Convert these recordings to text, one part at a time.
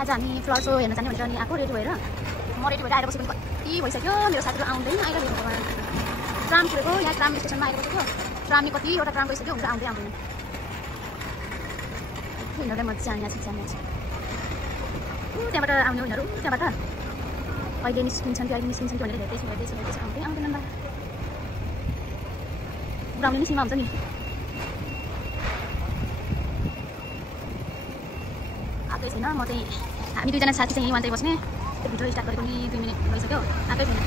आज हामी flower so हेर्न जाने भनेर नि आएको रेडी भएर म रेडी भएर आएर बसेको कति भइसक्यो मेरो साथीहरू आउँदैन आइरहेको भगवान् ट्राम पुगेको यहाँ ट्राम स्टेसनमा आएर बसेको ट्रामले कतिवटा ट्राम गइसक्यो हुन्छ आउँदै आउँदैन यिनीहरूलाई म जाने छ त्यहाँबाट आउने उनीहरू त्यहाँबाट अहिले निस्किन्छन् कि अहिले निस्किन्छन् कि भनेर हेर्दैछु आउँदै आउँदैन बा उडाउने नि सीमा हुन्छ नि आएकै छैन म चाहिँ हामी दुईजना साथी चाहिँ यहीँ मात्रै बस्ने त्यो भिडियो स्टार्ट गरेको नि 2 मिनट भइसक्यो आएकै छैन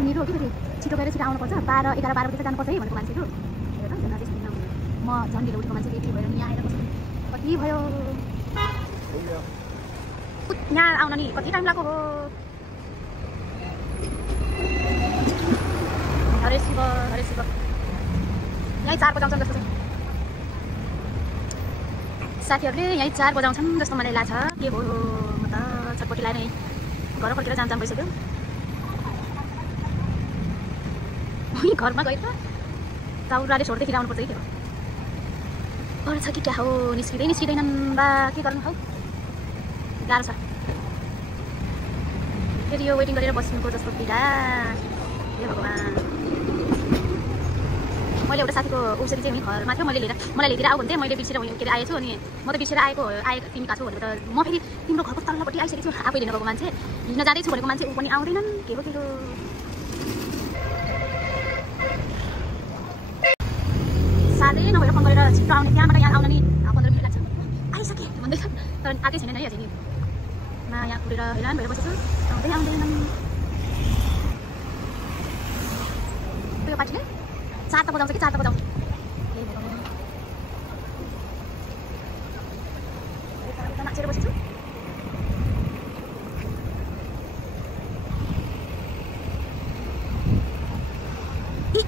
उनीहरू हो कि छिटो गएर छिटो आउनुपर्छ 12-11-12 बजी जानुपर्छ है भनेको मान्छेहरू हेर म झन् ढिलो उठेको मान्छे रेडी भएर यहाँ आएर बस्छु कति भयो यहाँ आउन नि कति टाइम लाग्यो हो हरे शिव यहीँ 4 बजाउँछन् जस्तो छ साथीहरूले यहीँ 4 बजाउँछन् जस्तो मलाई लाग्छ के हो म त छटपटी लाएर यहीँ घर फर्केर जाम भइसक्यो घरमा गएर दाउराले छोड्दै फेरि आउनुपर्छ कि के हो पर्छ कि क्या हो निस्किँदैनन् बा के गर्नु हौ गाह्रो छ फेरि यो वेटिङ गरेर बस्नुको जस्तो पीडा हे भगवान् मैले एउटा साथीको औषधि चाहिँ घरमा थियो मैले लिएर मलाई लिएर आऊ भन्थेँ मैले बिर्सेर के अरे आएछु अनि म त बिर्सेर आएको तिमी कहाँ छौ भनेको त म फेरि तिम्रो घरको तल्लोपट्टि आइसकेको छु आफै लिन गएको मान्छे हिँड्न जाँदैछु भनेको मान्छे ऊ पनि आउँदैनन् के हो साह्रै नभएर फोन गरेर छिटो आउने त्यहाँबाट यहाँ आउन नि 15 मिनट लाग्छ आइसकेँ भन्दैछ तर आएकै छैन है अझै नि यहाँ पुगेर हैरान भएर बसेको आउँदैनन् त्यो पार्टीले 4 त बजाउँछ कि 4 त बजाउँछ नाचेर बसेछु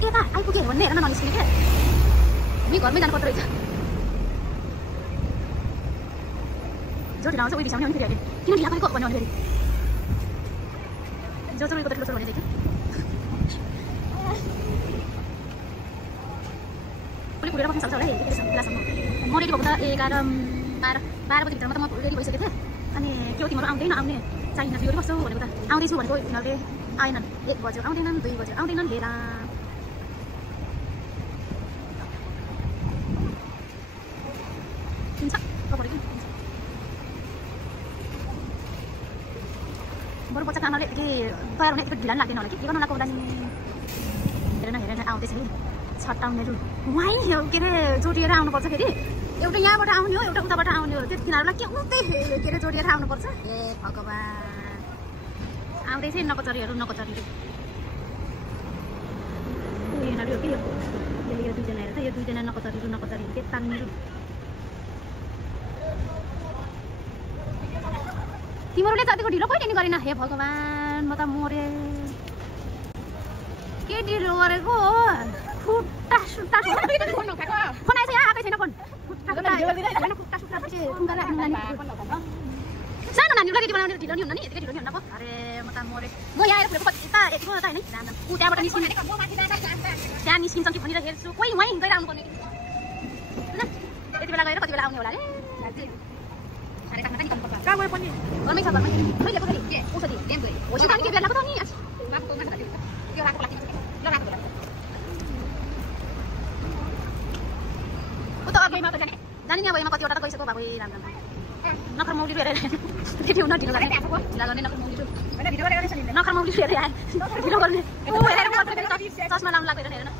यता आइपुगेँ भन्ने हेर्न ननिस्किने क्या मी घरमै जानुपर्दो रहेछ जो ढिला आउँछ उही बिसाउने फेरि अहिले किन ढिला गरेको भन्यो भने फेरि जो उहीको त ठुलो छोरो भने चाहिँ उसले पुगेर बस्नु सक्छ होला है बेलासम्म म रेडी भएको त 11-12 बजीभित्रमा त म रेडी भइसकेको थिएँ अनि के हो तिमीहरू आउँदैन आउने चाहिँ रेडी बस्छौ भनेको त आउँदैछु भनेको यिनीहरूले आएनन् 1 बज्यो आउँदैनन् 2 बज्यो आउँदैनन् लिएर बरु बच्चा आमाले के तयार हुने यतिको ढिला पनि लाग्दैन होला कि के गर्नु होला नि हेरेन आउँदैछ है छट्टाउनेहरू वहीँ के अरे जोडिएर आउनुपर्छ फेरि एउटा यहाँबाट आउने हो एउटा उताबाट आउने हो त्यो तिनीहरूलाई के उतै के अरे जोडिएर आउनुपर्छ ए भगवान् आउँदैछ नकचरीहरू यिनीहरू के यो 2 जना हेर त यो 2 जना नकचरी के तान्नेहरू तिमीहरूले त अतिको ढिलो कहिले नि गरेन हे भगवान् म त मरे के ढिलो गरेको हो खुट्टा सुट्टा फोन आएछ यहाँ आएकै छैन फोन सानो नानीहरूलाई रेडी बनाउने ढिलो नि हुन्न नि यतिकै ढिलो नि हुन्न पो अरे म त मरे म यहाँ आएर पुगेको कति यतिको त होइन ऊ त्यहाँबाट निस्किन्छ त्यहाँ निस्किन्छ कि भनेर हेर्छु कोही वहीँ गएर आउनुपर्ने यति बेला गएर कति बेला आउने होला अरे घरमै छ घरमा कहिले पो फेरि औषधि के बेला पो त नि जाने नि अब यहाँ कतिवटा त गइसक्यो बाबु राम्रो नखर मौलीहरू हेरेर फेरि हुन ढिलो गर्ने नखर मौलीहरू हेरेर आए ढिलो गर्ने चस्मा लाउनु लाग्दैन हेरेन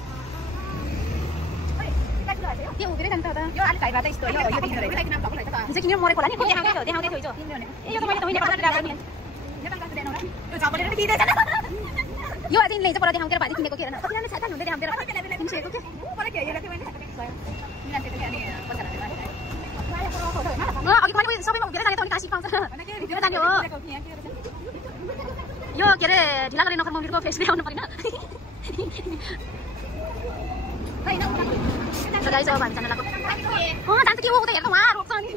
त्यो उभिरै जान्छ त यो अलिक हाइबाट यस्तो यो हिजो किन मरेको होला नि देखाउँदै थियो ए यो त मैले त होइन यो अझै ल्याइन्छ पर देखाउँदै भाजी किनेको के हेर्न कतिजनाले छाता हुँदै देखाउँदै किनिसकेको के अघि मैले सबैमा उभिएर जाने त अनि काशी पाउँछ भिडियो जाने हो यो के अरे ढिला गरेर नखर मौलीको फेस देखाउनु परेन गाइस अब हामी जान लाग्यो जान्छ के हो उता हेर्नु वहाँ रोक्छ अनि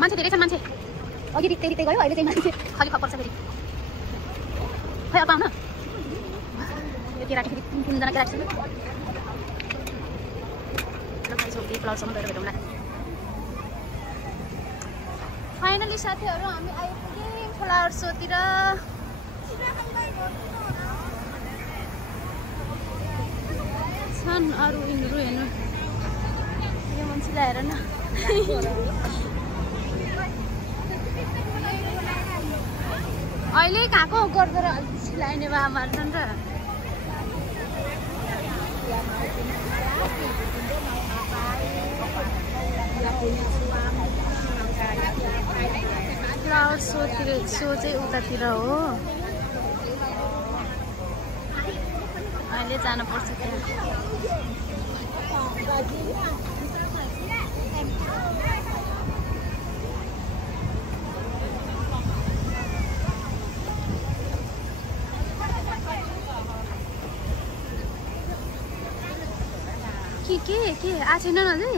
मान्छे धेरै छन् मान्छे अघि रिक्तै गयो अहिले चाहिँ मान्छे खाली खप्पर छ फेरि खै अब आउन यो केराटी फेरि 3 जना केराटी छ छोरी फ्लावरसम्म गएर भेटौँला फाइनली साथीहरू हामी आइपुग्यौँ फ्लावर सोतिर छन् अरू यिनीहरू हेर्नु यो मान्छेलाई हेर न अहिले कहाँको गर्दा सिलाइने बा मार्छन् र फ्लावर सो चाहिँ उतातिर हो अहिले जानुपर्छ त्यहाँ के आएको छैन अझै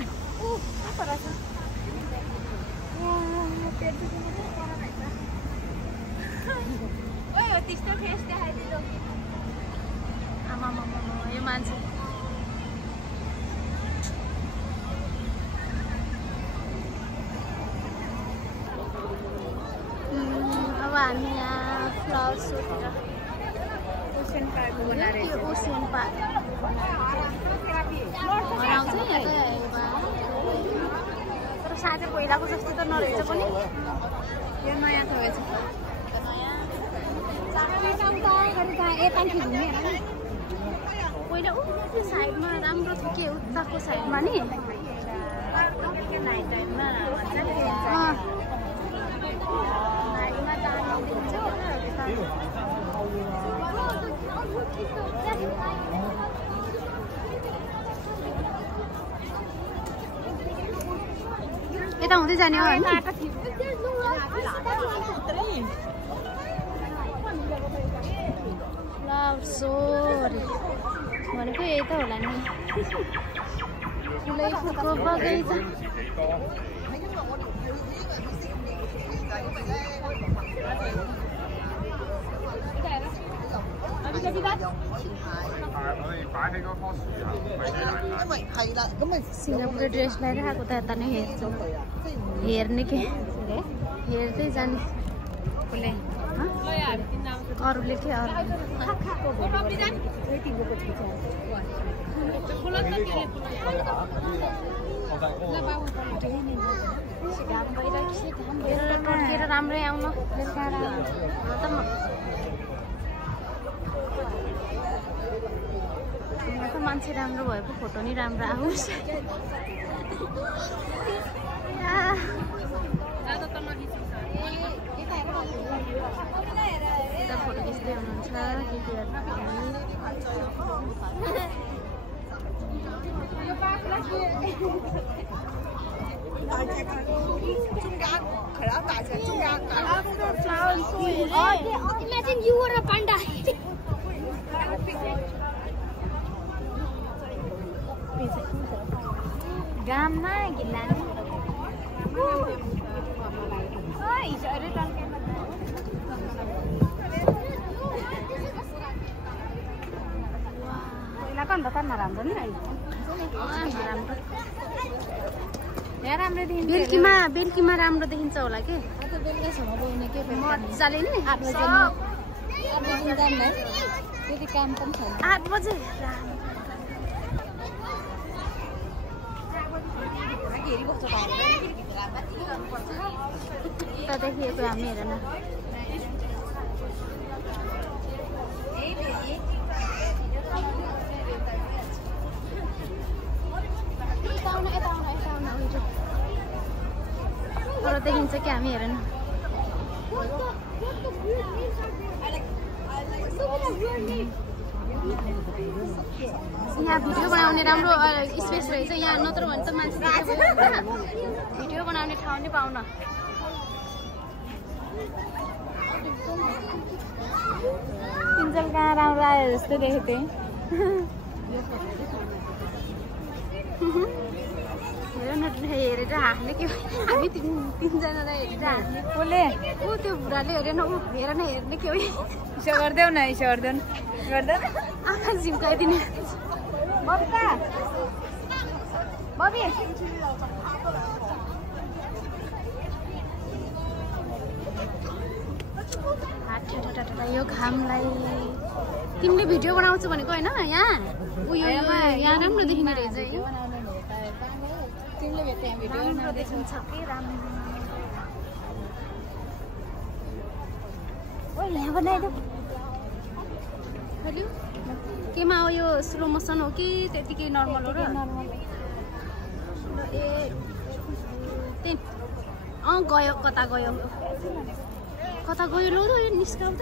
आमा यो मान्छे अब हामी यहाँ फ्लावर सोतिर ओसन पार्क बनाउँछ यहाँ तर साँच्चै पहिलाको जस्तो त नरहेछ पनि यो नयाँ छ रहेछ पहिला त्यो साइडमा राम्रो थियो के उताको साइडमा नि नाइट टाइममा यता हुँदै जाने हो होइन फ्लावर सो भनेको यही त होला नि ठुलै फुलको बगैँचा सिङ्गापुरको ड्रेस लगाएर आएको त यता नै हेर्छ हेर्ने के हेर्दै जाने अरूले के अरू टर्केर राम्रै आउन मान्छे राम्रो भएको फोटो नि राम्रो आओस् फोटो खिच्दै हुनुहुन्छ Imagine you were a panda. Gamma gilan. Kan datang naraम्रो नि नराम्रो यहाँ राम्रो देखिन्छ बेलुकीमा राम्रो देखिन्छ होला के आज बेलुकासम्म बोल्ने के मजाले नि 8 बजे जान्दै त्यति काम पनि छैन 8 बजे त देखिएको हामी हेरेन तर देखिन्छ कि हामी हेरेन यहाँ भिडियो बनाउने राम्रो स्पेस रहेछ यहाँ नत्र भने त मान्छे भिडियो बनाउने ठाउँ नै पाउन पिन्जल कहाँ राम्रो आयो जस्तो देखेको थिएँ हेर न हेरेर हाँस्ने के हामी तिनजनालाई हेरेर हाँस्ने कसले ऊ त्यो बुढाले हेरेन ऊ हेर न हेर्ने के हो यसो गर्देऊ न यसो गर्देऊ आँखा झिम्काइदिने बबिता बबी यो घामलाई तिमीले भिडियो बनाउँछु भनेको होइन यहाँ उयो यहाँ राम्रो देखिने रहेछ है तिमीले भेट्ने भिडियो राम्रो देखिन्छ के राम्रो ओ यहाँ बनाइदेऊ हेलो केमा हो यो स्लो मोसन हो कि त्यतिकै नर्मल हो र ए गयो कता गयो लौ त यो निस्काउ त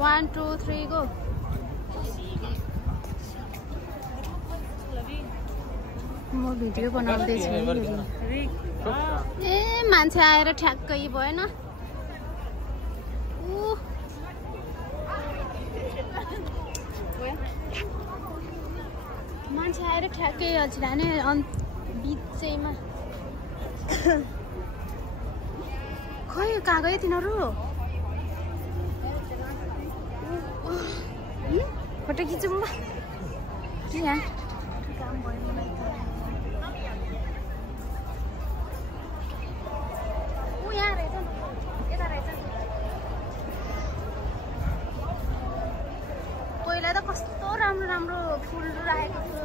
1 2 3 go म भिडियो बनाउँदैछु ए मान्छे आएर ठ्याक्कै भएन मान्छे आएर ठ्याक्कै अल्छिराने बिचैमा खै कहाँ गयो तिनीहरू फोटो खिचौँ ल यहाँ काम भयो मलाई ऊ यहाँ रहेछ यता रहेछ पहिला त कस्तो राम्रो राम्रो फुल राखेको थियो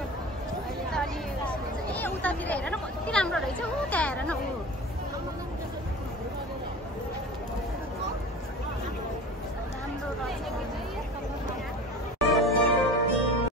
अहिले त अलि ए उतातिर हेर न कति राम्रो रहेछ ऊ त्यहाँ हेर न ऊ